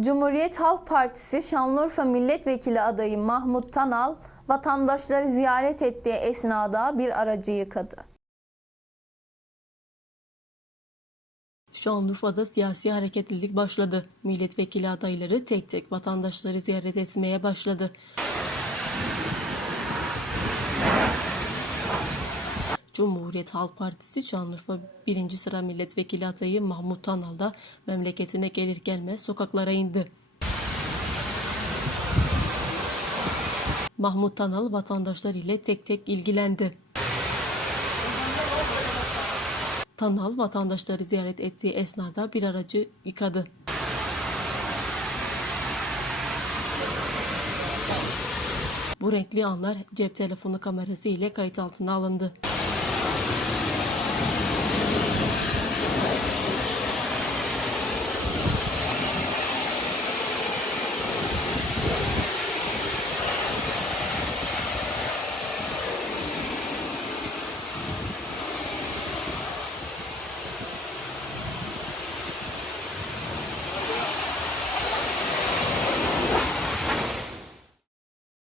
Cumhuriyet Halk Partisi Şanlıurfa Milletvekili adayı Mahmut Tanal, vatandaşları ziyaret ettiği esnada bir aracı yıkadı. Şanlıurfa'da siyasi hareketlilik başladı. Milletvekili adayları tek tek vatandaşları ziyaret etmeye başladı. Cumhuriyet Halk Partisi Şanlıurfa 1. sıra milletvekili adayı Mahmut Tanal da memleketine gelir gelmez sokaklara indi. Mahmut Tanal vatandaşlar ile tek tek ilgilendi. Tanal vatandaşları ziyaret ettiği esnada bir aracı yıkadı. Bu renkli anlar cep telefonu kamerası ile kayıt altına alındı.